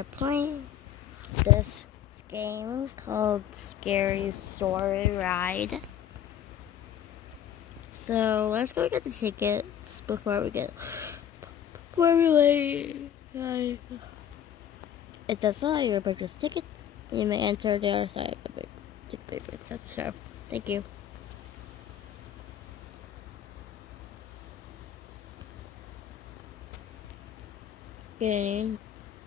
are playing this game called Scary Story Ride. So let's go get the tickets before we late. It does allow you to purchase tickets. You may enter the other side of the ticket paper, etc. Thank you. Getting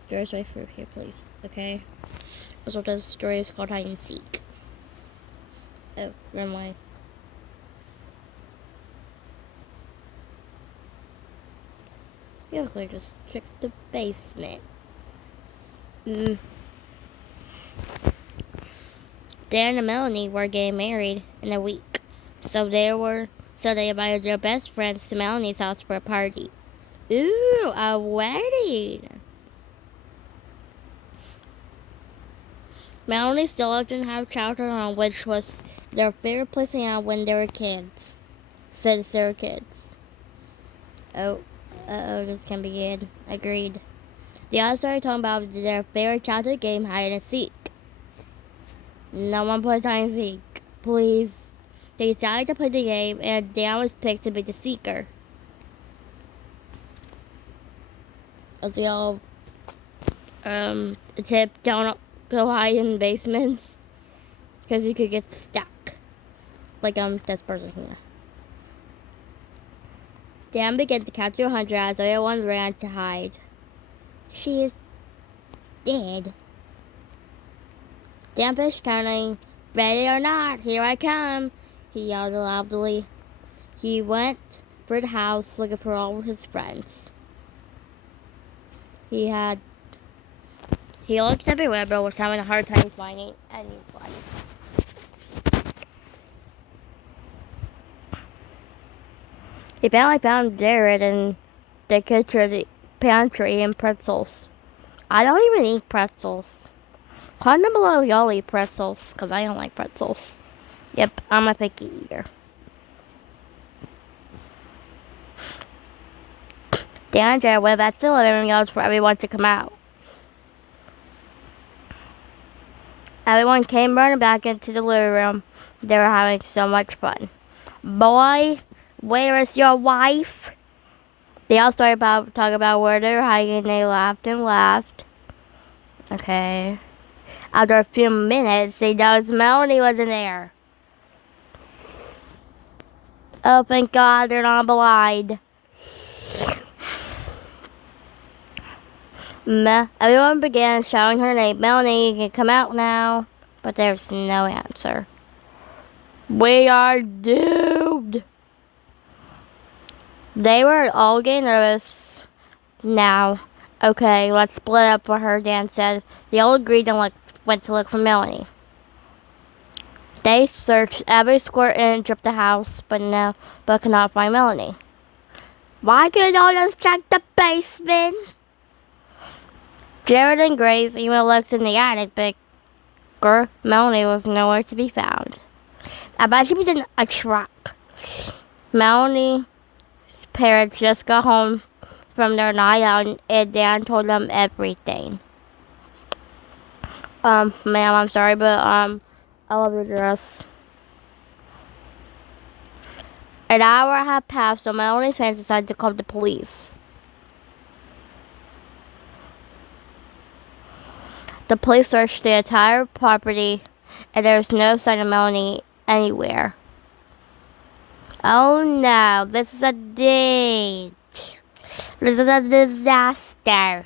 doors way through here, please. Okay. Also, the story is called Hide and Seek. Oh, wrong way. Yeah, we just check the basement. Dan and Melanie were getting married in a week, so they invited their best friends to Melanie's house for a party. Ooh, a wedding! Melanie still didn't have childhood home, which was their favorite place to hang out when they were kids. Since they were kids. This can be good. Agreed. They all started talking about their favorite childhood game, hide and seek. No one plays hide and seek. Please. They decided to play the game, and Dan was picked to be the seeker. As they all attempt don't go hide in basements because you could get stuck. Like this person here. Dan began to capture Hunter as everyone ran to hide. She is dead. Dan finished counting. Ready or not, here I come, he yelled loudly. He went for the house looking for all of his friends. He looked everywhere but was having a hard time finding anyone. He finally found Jared in the kitchen pantry and pretzels. I don't even eat pretzels. Comment below if y'all eat pretzels, because I don't like pretzels. Yep, I'm a picky eater. Dan and Jared went back to the living room yelled for everyone to come out. Everyone came running back into the living room. They were having so much fun. Boy, where is your wife? They all started talking about where they were hiding. They laughed and laughed. Okay. After a few minutes, they noticed Melanie wasn't there. Oh, thank God they're not blind. Everyone began shouting her name. Melanie, you can come out now. But there's no answer. We are doomed. They were all getting nervous now. Okay, let's split up for her, Dan said. They all agreed and went to look for Melanie. They searched every square inch of the house, but could not find Melanie. Why couldn't y'all just check the basement? Jared and Grace even looked in the attic, but Melanie was nowhere to be found. I bet she was in a truck. Melanie's parents just got home from their night out, and Dan told them everything. Ma'am, I'm sorry, but I love your dress. An hour had passed, so Melanie's parents decided to call the police. The police searched the entire property, and there was no sign of Melanie anywhere. Oh no, this is a ditch. This is a disaster.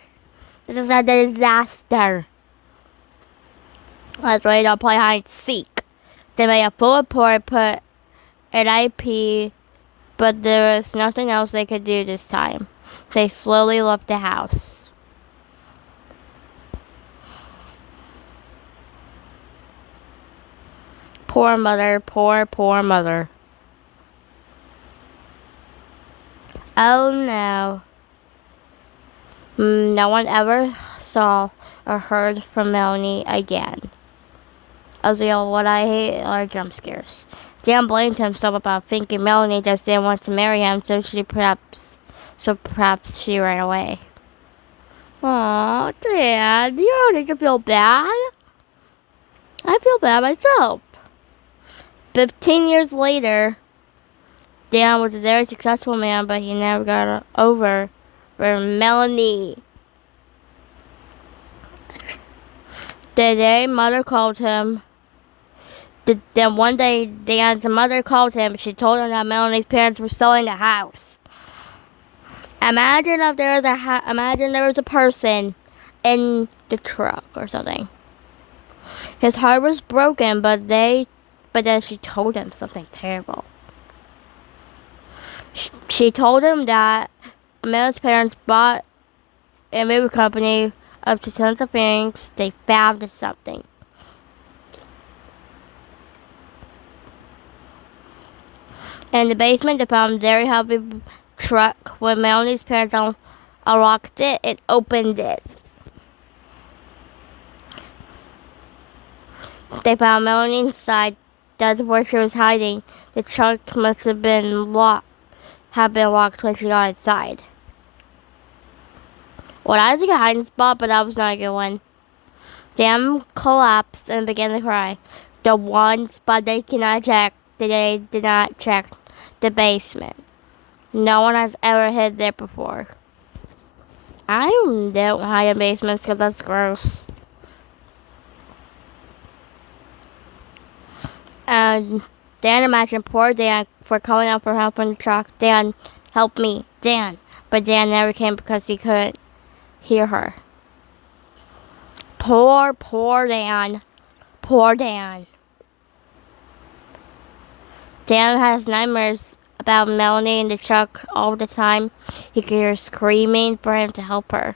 This is a disaster. Let's ready to play hide and seek. They made a full report, put an IP, but there was nothing else they could do this time. They slowly left the house. Poor mother, poor mother. Oh no. No one ever saw or heard from Melanie again. Also, what I hate are jump scares. Dan blamed himself about thinking Melanie just didn't want to marry him, so perhaps she ran away. Aw, Dan, you don't need to feel bad. I feel bad myself. 15 years later, Dan was a very successful man, but he never got over for Melanie. The day mother called him, then one day Dan's mother called him. She told him that Melanie's parents were selling the house. Imagine if there was imagine there was a person in the truck or something. His heart was broken, but then she told him something terrible. She told him that Mel's parents bought a movie company up to tons of things. They found something. In the basement, they found a very heavy truck. When Melanie's parents unlocked it, it opened it. They found Melanie inside. That's where she was hiding. The trunk must have been locked when she got inside. Well, that was a hiding spot, but that was not a good one. Dan collapsed and began to cry. The one spot they did not check the basement. No one has ever hid there before. I don't hide in basements because that's gross. And Dan imagined poor Dan for calling out for help in the truck. Dan, help me, Dan. But Dan never came because he couldn't hear her. Poor Dan. Poor Dan. Dan has nightmares about Melanie in the truck all the time. He could hear her screaming for him to help her.